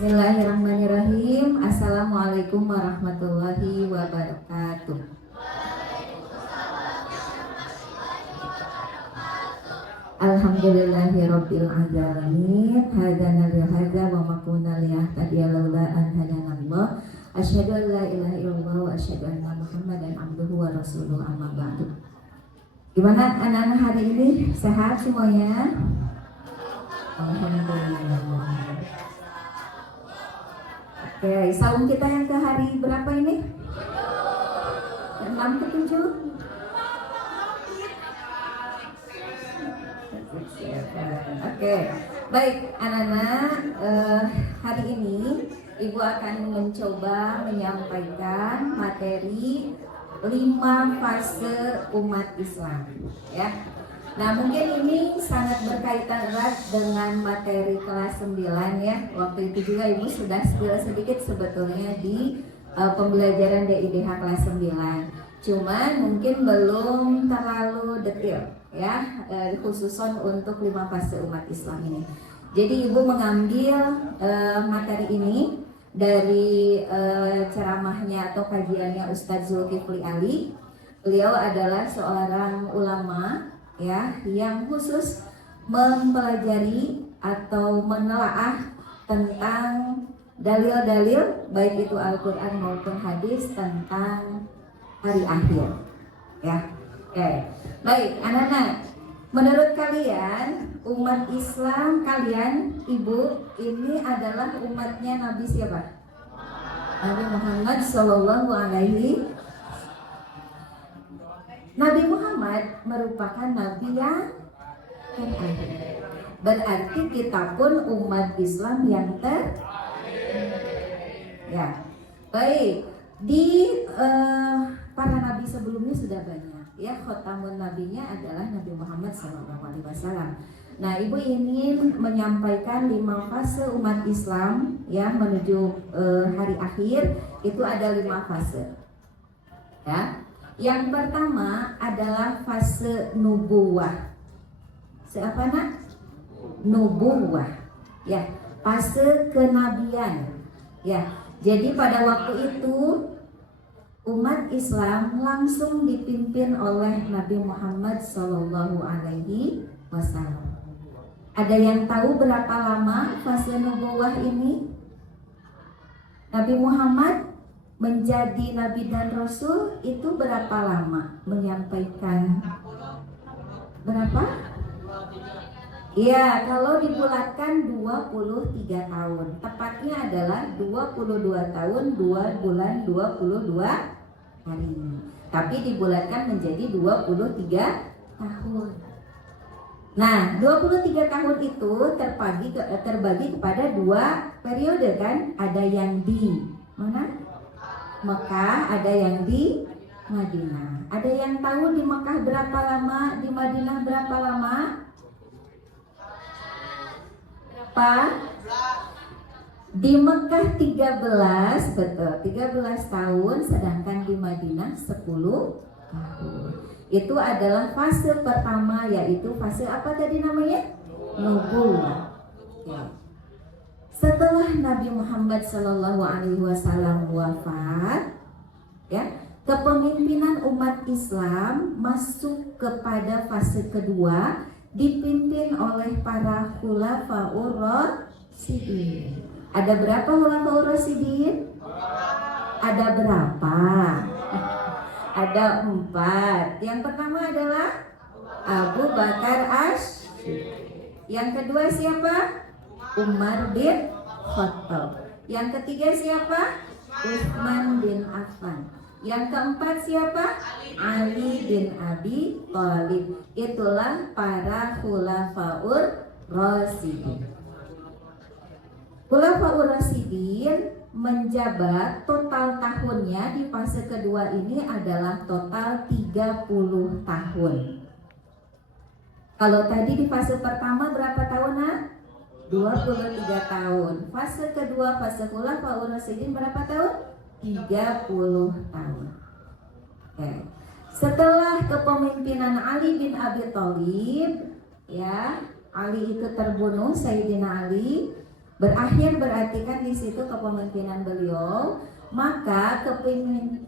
Bismillahirrahmanirrahim. Assalamualaikum warahmatullahi wabarakatuh. Alhamdulillahirabbil alamin. Hadana li hadza wa ma kunna liyahtadiya laula an hadanallah. Asyhadu an la ilaha illallah wa asyhadu anna Muhammadan abduhu wa rasuluhu, amma ba'du. Gimana anak-anak hari ini? Sehat semuanya? Alhamdulillah. Oke, saum kita yang ke hari berapa ini? 6 ke 7? Oke, baik anak-anak, hari ini Ibu akan mencoba menyampaikan materi 5 fase umat Islam, ya. Nah, mungkin ini sangat berkaitan erat dengan materi kelas 9 ya. Waktu itu juga Ibu sudah sedikit sebetulnya di pembelajaran DIDH kelas 9. Cuman mungkin belum terlalu detail ya, khususon untuk 5 fase umat Islam ini. Jadi Ibu mengambil materi ini dari ceramahnya atau kajiannya Ustadz Zulkifli Ali. Beliau adalah seorang ulama ya yang khusus mempelajari atau menelaah tentang dalil-dalil baik itu Al-Quran maupun hadis tentang hari akhir ya. Oke, baik anak-anak, menurut kalian umat Islam, kalian Ibu ini adalah umatnya Nabi siapa? Nabi Muhammad Sallallahu Alaihi. Nabi Muhammad merupakan Nabi yang terakhir. Berarti kita pun umat Islam yang ya. Baik, di para nabi sebelumnya sudah banyak ya. Khotamun nabinya adalah Nabi Muhammad SAW. Nah, Ibu ingin menyampaikan 5 fase umat Islam ya menuju hari akhir. Itu ada 5 fase ya. Yang pertama adalah fase nubuwah. Siapa nak? Nubuwah. Ya, fase kenabian. Ya, jadi pada waktu itu umat Islam langsung dipimpin oleh Nabi Muhammad Sallallahu Alaihi Wasallam. Ada yang tahu berapa lama fase nubuwah ini? Nabi Muhammad menjadi nabi dan rasul itu berapa lama menyampaikan? Berapa? Iya, kalau dibulatkan 23 tahun. Tepatnya adalah 22 tahun 2 bulan 22 hari. Tapi dibulatkan menjadi 23 tahun. Nah, 23 tahun itu terbagi kepada 2 periode kan? Ada yang di mana? Mekah, ada yang di Madinah. Ada yang tahu di Mekah berapa lama, di Madinah berapa lama? Berapa? Di Mekah 13, betul, 13 tahun, sedangkan di Madinah 10 tahun. Itu adalah fase pertama, yaitu fase apa tadi namanya? Nubuwah. Ya. Setelah Nabi Muhammad Sallallahu Alaihi Wasallam wafat, ya, kepemimpinan umat Islam masuk kepada fase kedua, dipimpin oleh para khulafaur rasyidin. Ada berapa khulafaur rasyidin? Ada berapa? Ada 4. Yang pertama adalah Abu Bakar As-Siddiq. Yang kedua siapa? Umar bin Khattab. Yang ketiga siapa? Utsman bin Affan. Yang keempat siapa? Ali bin Abi Thalib. Itulah para khulafaur rasyidin. Khulafaur rasyidin menjabat total tahunnya di fase kedua ini adalah total 30 tahun. Kalau tadi di fase pertama berapa tahun nak? 23 tahun. Fase kedua, fase khulafaur rasyidin berapa tahun? 30 tahun. Oke. Setelah kepemimpinan Ali bin Abi Thalib, ya, Ali itu terbunuh, Sayyidina Ali. Berakhir berarti kan di situ kepemimpinan beliau, maka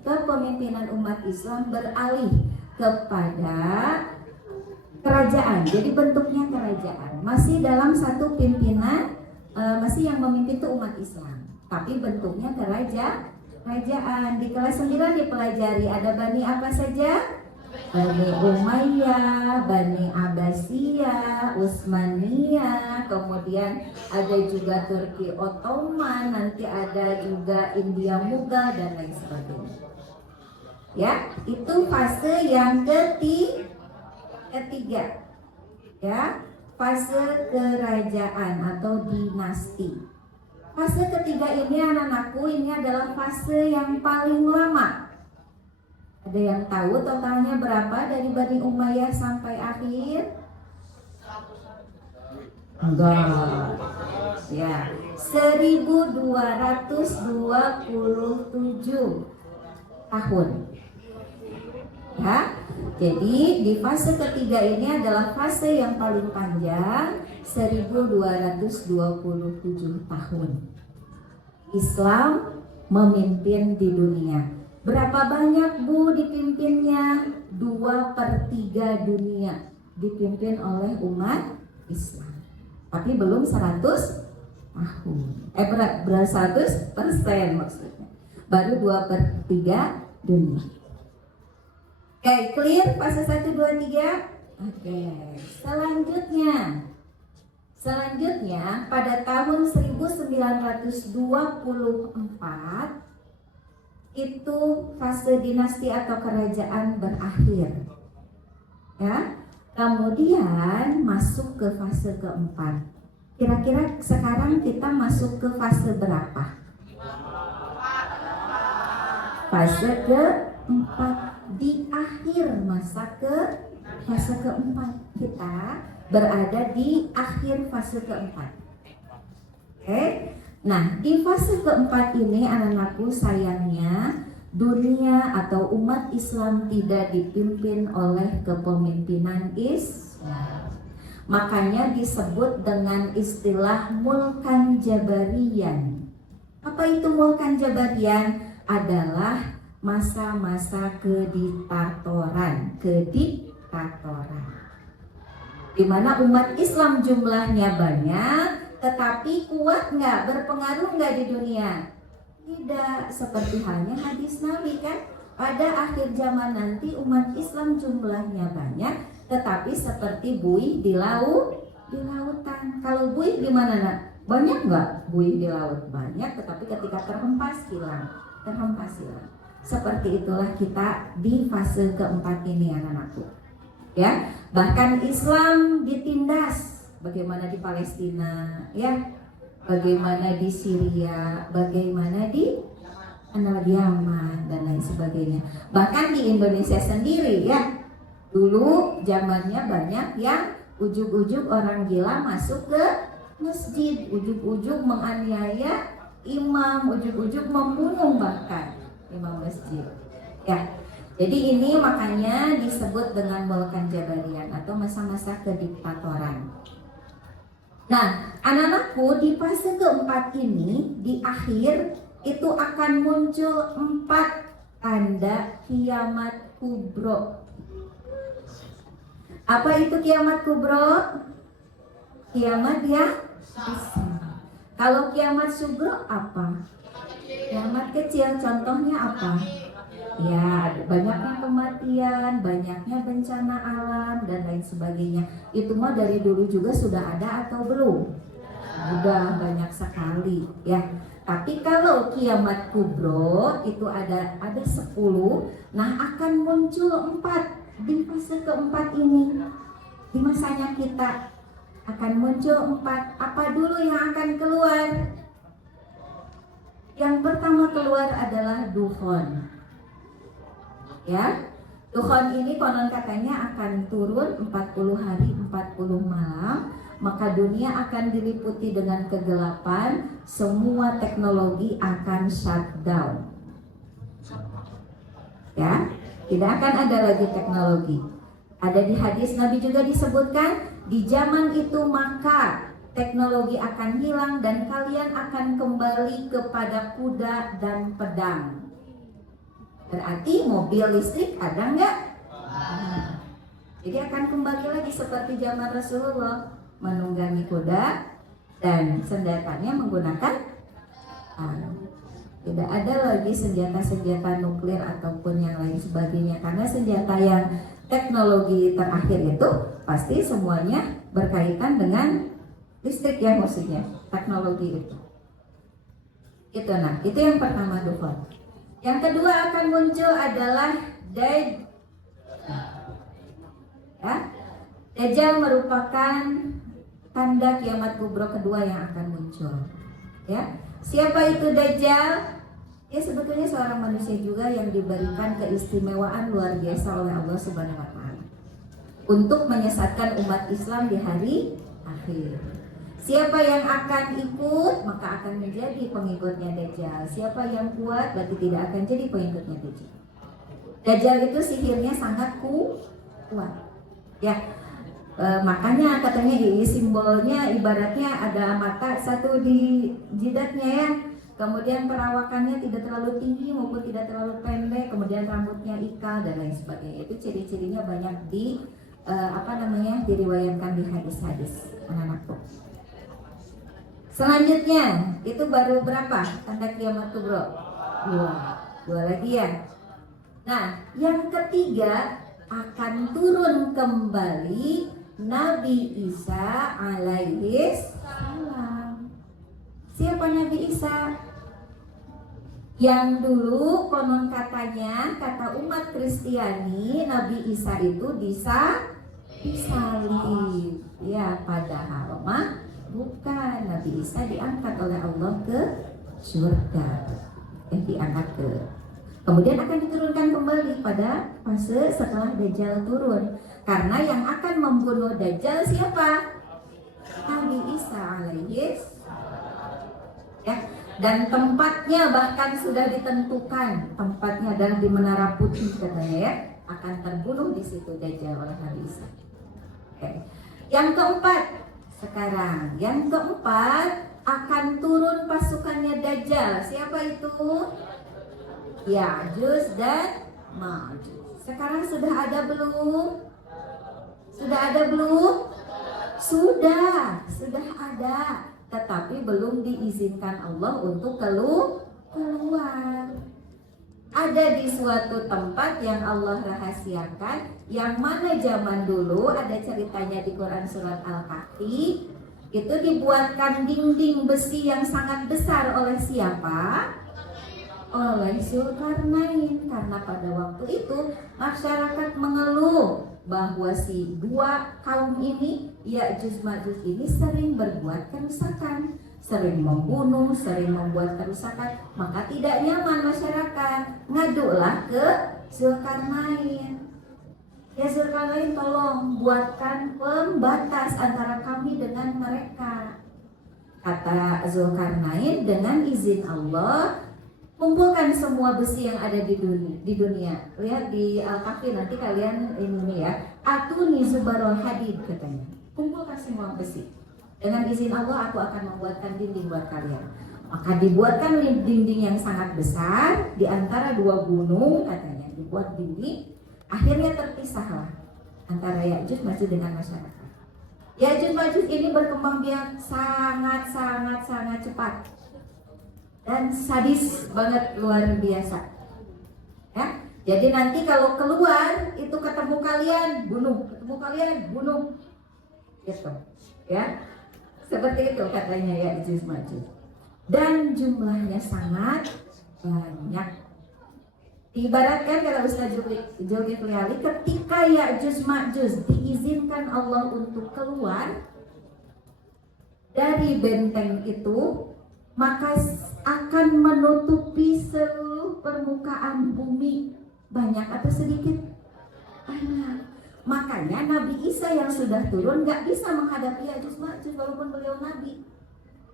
kepemimpinan umat Islam beralih kepada kerajaan. Jadi bentuknya kerajaan. Masih dalam satu pimpinan, masih yang memimpin itu umat Islam, tapi bentuknya kerajaan. Di kelas 9 dipelajari ada Bani apa saja? Bani Umayyah, Bani Abbasiyah, Utsmaniyah, kemudian ada juga Turki Ottoman, nanti ada juga India Mughal dan lain sebagainya. Ya, itu fase yang ketiga. Ya, fase kerajaan atau dinasti. Fase ketiga ini anak-anakku, ini adalah fase yang paling lama. Ada yang tahu totalnya berapa dari Bani Umayyah sampai akhir? Enggak. Ya, 1227 tahun. Ya. Jadi di fase ketiga ini adalah fase yang paling panjang, 1227 tahun. Islam memimpin di dunia. Berapa banyak Bu dipimpinnya? 2/3 dunia dipimpin oleh umat Islam. Tapi belum 100 tahun. 100% maksudnya. Baru 2/3 dunia. Oke, clear fase 1, 2, 3? Oke, Selanjutnya pada tahun 1924 itu fase dinasti atau kerajaan berakhir. Ya. Kemudian masuk ke fase keempat. Kira-kira sekarang kita masuk ke fase berapa? Fase keempat. Di akhir masa ke fase keempat, kita berada di akhir fase keempat. Oke. Nah, di fase keempat ini anak-anakku, sayangnya dunia atau umat Islam tidak dipimpin oleh kepemimpinan Islam. Makanya disebut dengan istilah Mulkan Jabariyan. Apa itu Mulkan Jabariyan? Adalah masa-masa kediktatoran, di mana umat Islam jumlahnya banyak, tetapi kuat nggak, berpengaruh nggak di dunia? Tidak, seperti halnya hadis Nabi kan, pada akhir zaman nanti umat Islam jumlahnya banyak, tetapi seperti buih di lautan. Kalau buih di mana nak? Banyak nggak buih di laut? Banyak, tetapi ketika terhempas hilang. Seperti itulah kita di fase keempat ini anak-anakku. Ya, bahkan Islam ditindas, bagaimana di Palestina, ya, bagaimana di Syria, bagaimana di Yaman dan lain sebagainya. Bahkan di Indonesia sendiri, ya, dulu zamannya banyak yang ujug-ujug orang gila masuk ke masjid, ujug-ujug menganiaya imam, ujug-ujug membunuh bahkan imam masjid. Ya, jadi ini makanya disebut dengan Mulkan Jabariyan atau masa-masa kediktatoran. Nah, anak-anakku, di fase keempat ini, di akhir itu akan muncul 4 tanda kiamat kubro. Apa itu kiamat kubro? Kiamat ya? Kalau kiamat sugro apa? Kiamat kecil, contohnya apa? Ya, banyaknya kematian, banyaknya bencana alam dan lain sebagainya. Itu mah dari dulu juga sudah ada atau belum? Sudah banyak sekali, ya. Tapi kalau kiamat kubro itu ada 10, nah akan muncul 4 di fase keempat ini. Di masanya kita akan muncul 4. Apa dulu yang akan keluar? Yang pertama keluar adalah dukhon. Ya, dukhon ini konon katanya akan turun 40 hari 40 malam, maka dunia akan diliputi dengan kegelapan, semua teknologi akan shutdown. Ya, tidak akan ada lagi teknologi. Ada di hadis Nabi juga disebutkan, di zaman itu maka teknologi akan hilang dan kalian akan kembali kepada kuda dan pedang. Berarti mobil listrik ada nggak? Jadi akan kembali lagi seperti zaman Rasulullah, menunggangi kuda dan senjatanya menggunakan tidak ada lagi senjata-senjata nuklir ataupun yang lain sebagainya, karena senjata yang teknologi terakhir itu pasti semuanya berkaitan dengan listrik ya, maksudnya teknologi itu. Itu yang pertama Dufan. Yang kedua akan muncul adalah Dajjal merupakan tanda kiamat kubro kedua yang akan muncul. Ya, siapa itu Dajjal? Ya sebetulnya seorang manusia juga yang diberikan keistimewaan luar biasa oleh Allah Subhanahu wa taala untuk menyesatkan umat Islam di hari akhir. Siapa yang akan ikut maka akan menjadi pengikutnya Dajjal. Siapa yang kuat berarti tidak akan jadi pengikutnya Dajjal. Dajjal itu sihirnya sangat kuat. Ya, makanya katanya simbolnya ibaratnya ada mata satu di jidatnya ya. Kemudian perawakannya tidak terlalu tinggi maupun tidak terlalu pendek. Kemudian rambutnya ikal dan lain sebagainya. Itu ciri-cirinya banyak diriwayatkan di hadis-hadis anak-anakku. Selanjutnya itu baru berapa tanda kiamat kubro? Dua lagi ya. Nah, yang ketiga akan turun kembali Nabi Isa alaihi salam. Siapa Nabi Isa? Yang dulu konon katanya, kata umat Kristiani, Nabi Isa itu disalib. Ya, padahal mah bukan. Nabi Isa diangkat oleh Allah ke surga. Kemudian akan diturunkan kembali pada fase setelah Dajjal turun. Karena yang akan membunuh Dajjal siapa? Nabi Isa alaihi ya. Dan tempatnya bahkan sudah ditentukan. Tempatnya adalah di Menara Putih katanya ya. Akan terbunuh di situ Dajjal oleh Nabi Isa. Oke. Yang keempat sekarang, akan turun pasukannya Dajjal. Siapa itu? Ya'juj dan Ma'juj. Sekarang sudah ada belum? Sudah ada. Tetapi belum diizinkan Allah untuk keluar. Ada di suatu tempat yang Allah rahasiakan, yang mana zaman dulu ada ceritanya di Quran surat Al-Kahfi. Itu dibuatkan dinding besi yang sangat besar oleh siapa? Oleh Zulkarnain. Karena pada waktu itu masyarakat mengeluh bahwa si dua kaum ini, Ya'juj Ma'juj ini sering berbuat kerusakan, sering membunuh, sering membuat kerusakan. Maka tidak nyaman masyarakat, ngadulah ke Zulkarnain. Ya Zulkarnain, tolong buatkan pembatas antara kami dengan mereka. Kata Zulkarnain, dengan izin Allah, kumpulkan semua besi yang ada di dunia. Lihat di Al-Kahfi nanti kalian ini ya. Atuni zubarul hadid katanya. Kumpulkan semua besi. Dengan izin Allah aku akan membuatkan dinding buat kalian. Maka dibuatkan dinding yang sangat besar di antara dua gunung katanya. Dibuat dinding. Akhirnya terpisahlah antara Ya'juj Ma'juj dengan masyarakat. Ya'juj Ma'juj ini berkembang biak sangat cepat. Dan sadis banget, luar biasa ya. Jadi nanti kalau keluar itu ketemu kalian bunuh gitu ya. Seperti itu katanya Ya'juj Ma'juj. Dan jumlahnya sangat banyak. Diibaratkan kata Ustaz Zulkifli Ali, ketika Ya'juj Ma'juj diizinkan Allah untuk keluar dari benteng itu, maka akan menutupi seluruh permukaan bumi. Banyak atau sedikit? Banyak. Makanya Nabi Isa yang sudah turun gak bisa menghadapi Ya'juj Ma'juj walaupun beliau Nabi.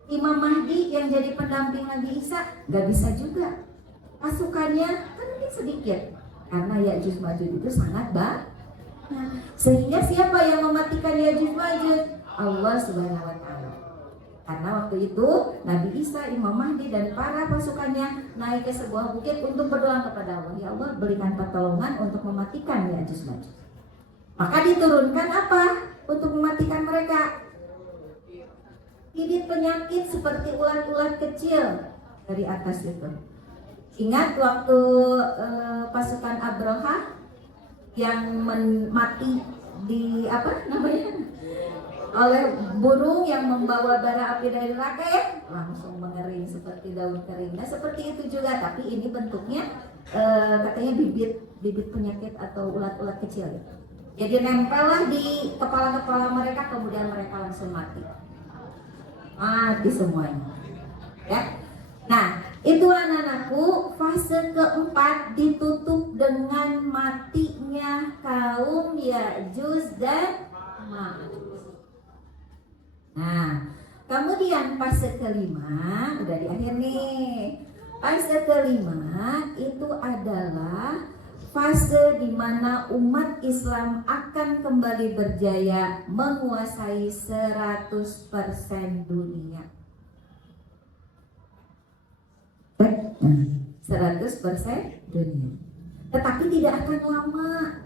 Imam Mahdi yang jadi pendamping Nabi Isa gak bisa juga. Pasukannya kan ini sedikit, karena Ya'juj Ma'juj itu sangat banyak. Sehingga siapa yang mematikan Ya'juj Ma'juj? Allah Subhanahu wa taala. Karena waktu itu Nabi Isa, Imam Mahdi dan para pasukannya naik ke sebuah bukit untuk berdoa kepada Allah, ya Allah berikan pertolongan untuk mematikan Ya'juj Ma'juj. Maka diturunkan apa untuk mematikan mereka? Bibit penyakit seperti ulat-ulat kecil dari atas itu. Ingat waktu pasukan Abraha yang mati di apa namanya oleh burung yang membawa bara api dari neraka ya, langsung mengering seperti daun kering. Nah seperti itu juga, tapi ini bentuknya katanya bibit penyakit atau ulat-ulat kecil ya. Jadi nempellah di kepala-kepala mereka, kemudian mereka langsung mati semuanya ya. Nah itu anak-anakku, fase keempat ditutup dengan matinya kaum Ya'juj dan Ma'juj. Nah, kemudian fase kelima udah di akhir nih. Fase kelima itu adalah fase di mana umat Islam akan kembali berjaya menguasai 100% dunia. 100% dunia. Tetapi tidak akan lama.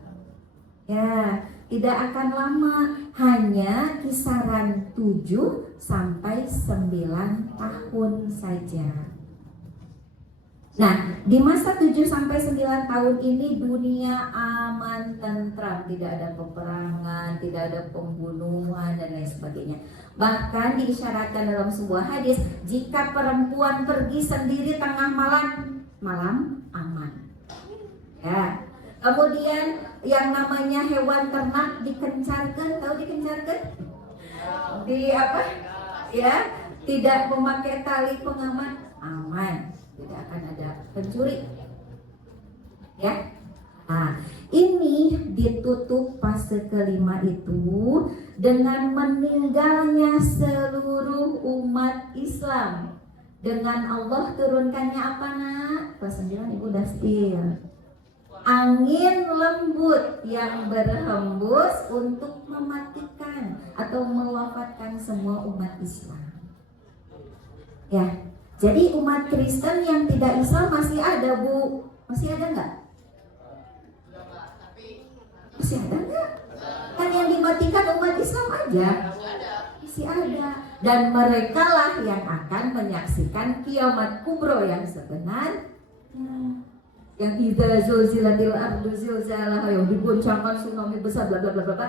Ya, tidak akan lama, hanya kisaran 7 sampai 9 tahun saja. Nah, di masa 7 sampai 9 tahun ini dunia aman tentram, tidak ada peperangan, tidak ada pembunuhan dan lain sebagainya. Bahkan diisyaratkan dalam sebuah hadis, jika perempuan pergi sendiri tengah malam aman. Ya. Kemudian yang namanya hewan ternak dikencarkan, tahu dikencarkan? Di apa? Ya, tidak memakai tali pengaman, aman, tidak akan ada pencuri. Ya. Nah, ini ditutup fase kelima itu dengan meninggalnya seluruh umat Islam. Dengan Allah turunkannya apa nak? Kelas 9 ibu udah setir. Angin lembut yang berhembus untuk mematikan atau mewafatkan semua umat Islam. Ya, jadi umat Kristen yang tidak Islam masih ada bu, masih ada nggak? Masih ada nggak? Kan yang dimatikan umat Islam aja. Masih ada. Dan mereka lah yang akan menyaksikan kiamat kubro yang sebenarnya. Yang idza zulzilatil ardu zilzalaha, yang diguncangkan tsunami besar bla bla bla bla.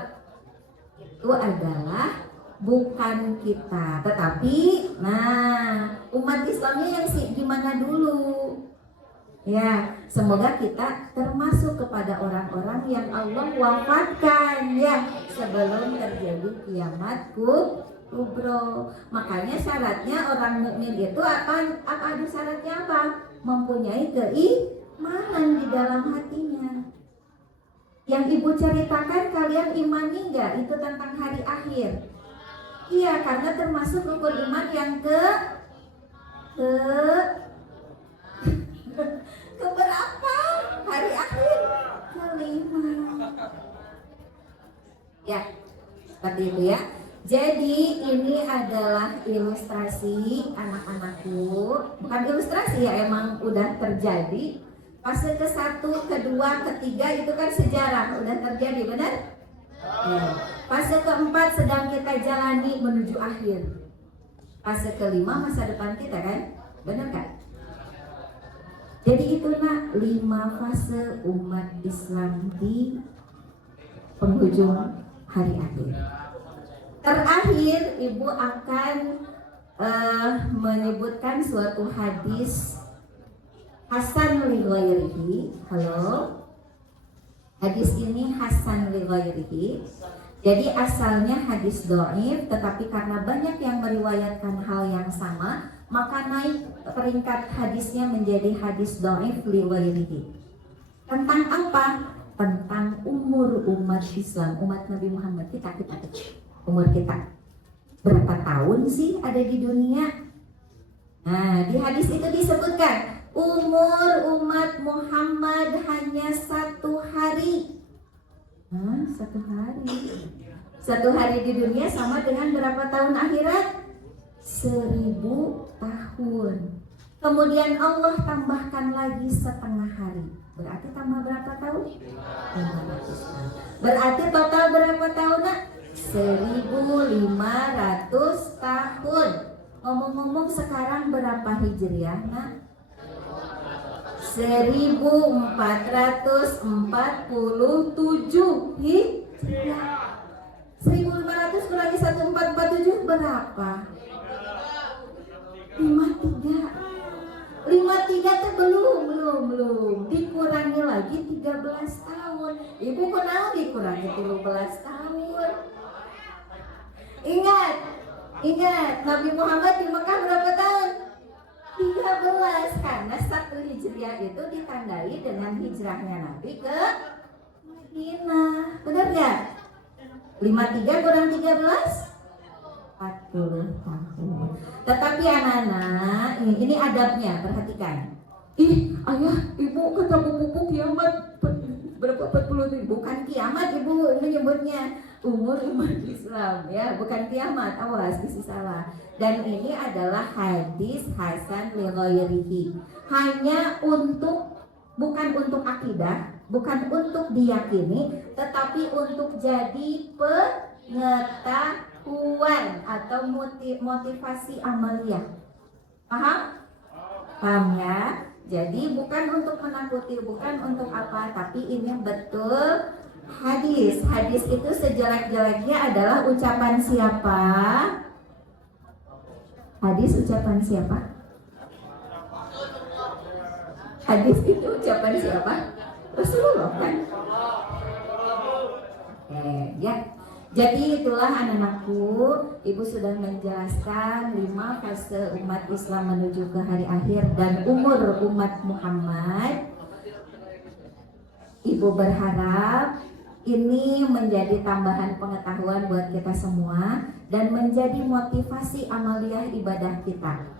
Itu adalah bukan kita, tetapi umat Islamnya yang gimana dulu? Ya, semoga kita termasuk kepada orang-orang yang Allah wafatkan ya sebelum terjadi kiamat kubro. Makanya syaratnya orang mukmin itu apa ada syaratnya apa? Mempunyai keimanan di dalam hatinya. Yang ibu ceritakan kalian imani nggak itu tentang hari akhir? Iya, karena termasuk rukun iman yang keberapa? Hari akhir kelima. Ya, seperti itu ya. Jadi ini adalah ilustrasi anak-anakku, bukan ilustrasi ya, emang udah terjadi. Fase ke-1, ke-2, ke-3 itu kan sejarah, udah terjadi, benar? Ya. Fase ke-4 sedang kita jalani menuju akhir. Fase ke-5 masa depan kita kan, benar kan? Jadi itulah 5 fase umat Islam di penghujung hari akhir. Terakhir ibu akan menyebutkan suatu hadis Hasan li ghairihi. Halo. Hadis ini Hasan li ghairihi. Jadi asalnya hadis dhaif, tetapi karena banyak yang meriwayatkan hal yang sama, maka naik peringkat hadisnya menjadi hadis dhaif li ghairihi. Tentang apa? Tentang umur umat Islam, umat Nabi Muhammad kita umur kita berapa tahun sih ada di dunia? Nah, di hadis itu disebutkan umur umat Muhammad hanya 1 hari. 1 hari. 1 hari di dunia sama dengan berapa tahun akhirat? 1000 tahun. Kemudian Allah tambahkan lagi setengah hari. Berarti tambah berapa tahun? 500 tahun. Berarti total berapa tahun, Nak? 1500 tahun. Ngomong-ngomong sekarang berapa Hijriah, Nak? 1447 Hijriah. 1500 kurangi 1447 berapa? 53. 53 tuh belum dikurangi lagi 13 tahun. Ibu kenal dikurangi 13 tahun. Ingat Nabi Muhammad di Mekah berapa tahun? 13. Karena 1 Hijriah itu ditandai dengan hijrahnya Nabi ke Madinah. Benar gak? 53 kurang 13 40 tahun. Tetapi anak-anak, ini adabnya, perhatikan. Ayah, ibu kata buku kiamat berapa 40 bukan kiamat ibu menyebutnya umur umat Islam ya, bukan kiamat, awas bisa salah. Dan ini adalah hadis hasan li ghairihi, hanya untuk, bukan untuk akidah, bukan untuk diyakini, tetapi untuk jadi pengetahuan atau motivasi amaliyah. Paham ya? Jadi bukan untuk menakuti, bukan untuk apa, tapi ini betul hadis. Hadis itu sejelek-jeleknya adalah ucapan siapa? Hadis ucapan siapa? Hadis itu ucapan siapa? Rasulullah kan? Ya. Jadi itulah anak-anakku, ibu sudah menjelaskan 5 fase umat Islam menuju ke hari akhir dan umur umat Muhammad. Ibu berharap ini menjadi tambahan pengetahuan buat kita semua dan menjadi motivasi amaliyah ibadah kita.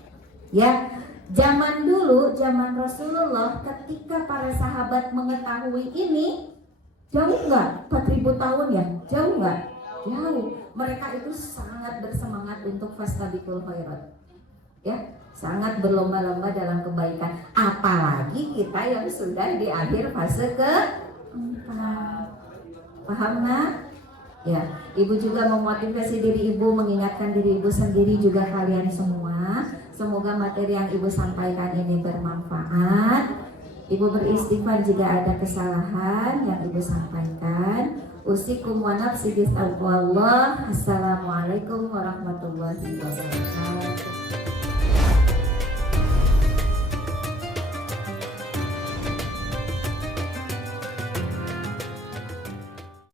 Ya, zaman dulu, zaman Rasulullah, ketika para sahabat mengetahui ini, jauh nggak? 4000 tahun ya? Jauh nggak? Jauh. Mereka itu sangat bersemangat untuk fastabiqul khairat. Ya, sangat berlomba-lomba dalam kebaikan. Apalagi kita yang sudah di akhir fase ke-4. Paham nak? Ya, ibu juga memotivasi diri ibu, mengingatkan diri ibu sendiri juga kalian semua. Semoga materi yang ibu sampaikan ini bermanfaat. Ibu beristighfar jika ada kesalahan yang ibu sampaikan. Usikum wa nafsi bisawallah. Assalamualaikum warahmatullahi wabarakatuh.